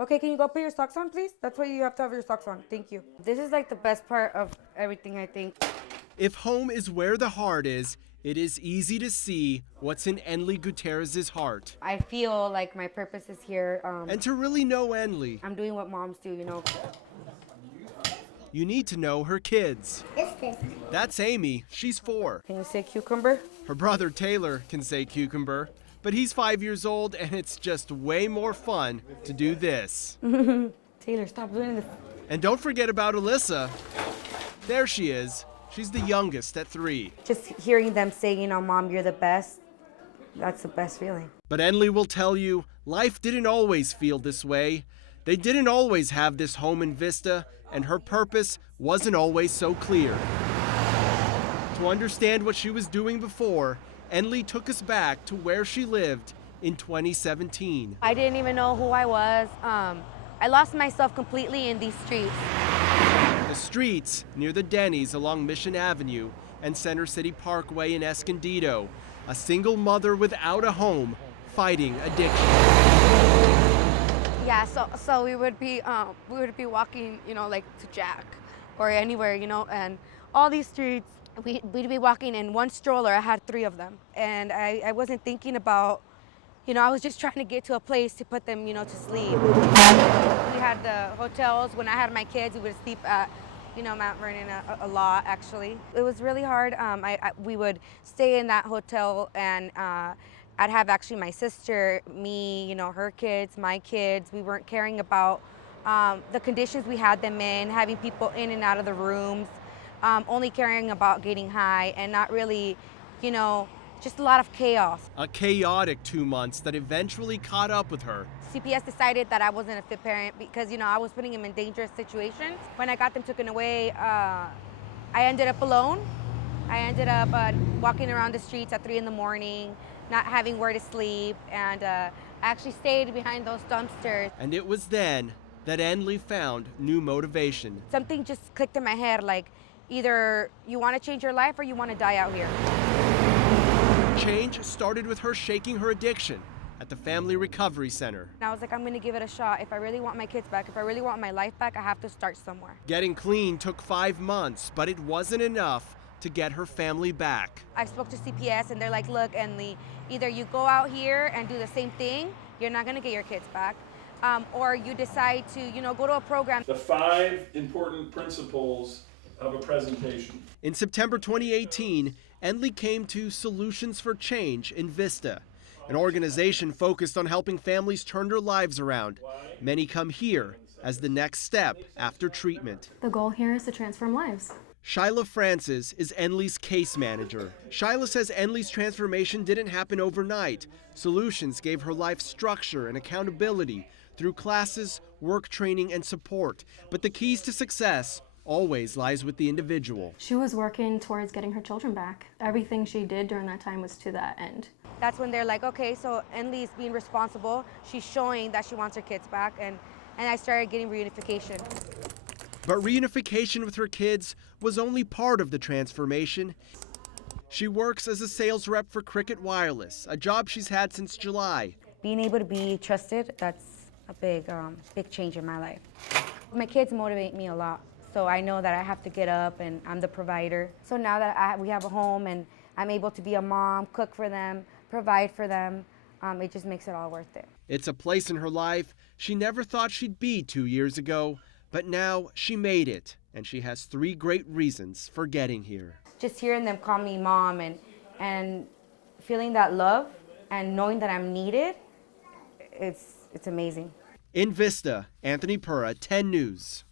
Okay, can you go put your socks on, please? That's why you have to have your socks on. Thank you. This is like the best part of everything, I think. If home is where the heart is, it is easy to see what's in Enli Gutierrez's heart. I feel like my purpose is here. And to really know Enli, I'm doing what moms do, you know. you need to know her kids. That's Amy. She's 4. Can you say cucumber? Her brother Taylor can say cucumber, but he's 5 years old and it's just way more fun to do this. Taylor, stop doing this. And don't forget about Alyssa. There she is. She's the youngest at 3. Just hearing them say, you know, Mom, you're the best, that's the best feeling. But Enli will tell you, life didn't always feel this way. They didn't always have this home in Vista, and her purpose wasn't always so clear. To understand what she was doing before, Enli took us back to where she lived in 2017. I didn't even know who I was. I lost myself completely in these streets. The streets near the Denny's along Mission Avenue and Center City Parkway in Escondido. A single mother without a home fighting addiction. Yeah, so we would be walking, you know, like to Jack or anywhere, you know, and all these streets, we'd be walking in one stroller. I had 3 of them, and I wasn't thinking about, you know, I was just trying to get to a place to put them, you know, to sleep. We had the hotels. When I had my kids, we would sleep at, you know, Mount Vernon a lot, actually. It was really hard. We would stay in that hotel, and I'd have actually my sister, me, you know, her kids, my kids. We weren't caring about the conditions we had them in, having people in and out of the rooms, only caring about getting high and not really, you know, just a lot of chaos. A chaotic 2 months that eventually caught up with her. CPS decided that I wasn't a fit parent because, you know, I was putting them in dangerous situations. When I got them taken away, I ended up alone. I ended up walking around the streets at 3 in the morning, not having where to sleep, and I actually stayed behind those dumpsters. And it was then that Enli found new motivation. Something just clicked in my head, like either you want to change your life or you want to die out here. Change started with her shaking her addiction at the Family Recovery Center. And I was like, I'm going to give it a shot. If I really want my kids back, if I really want my life back, I have to start somewhere. Getting clean took 5 months, but it wasn't enough to get her family back. I spoke to CPS and they're like, look, Enli, either you go out here and do the same thing, you're not going to get your kids back, or you decide to, you know, go to a program. The 5 important principles of a presentation. In September 2018, Enli came to Solutions for Change in Vista, an organization focused on helping families turn their lives around. Many come here as the next step after treatment. The goal here is to transform lives. Shyla Francis is Enli's case manager. Shyla says Enli's transformation didn't happen overnight. Solutions gave her life structure and accountability through classes, work training, and support. But the keys to success always lies with the individual. She was working towards getting her children back. Everything she did during that time was to that end. That's when they're like, okay, so Enli's being responsible. She's showing that she wants her kids back, and I started getting reunification. But reunification with her kids was only part of the transformation. She works as a sales rep for Cricket Wireless, a job she's had since July. Being able to be trusted, that's a big change in my life. My kids motivate me a lot, so I know that I have to get up and I'm the provider. So now that we have a home and I'm able to be a mom, cook for them, provide for them, it just makes it all worth it. It's a place in her life she never thought she'd be 2 years ago, but now she made it, and she has 3 great reasons for getting here. Just hearing them call me mom and feeling that love and knowing that I'm needed, it's amazing. In Vista, Anthony Pura, 10 News.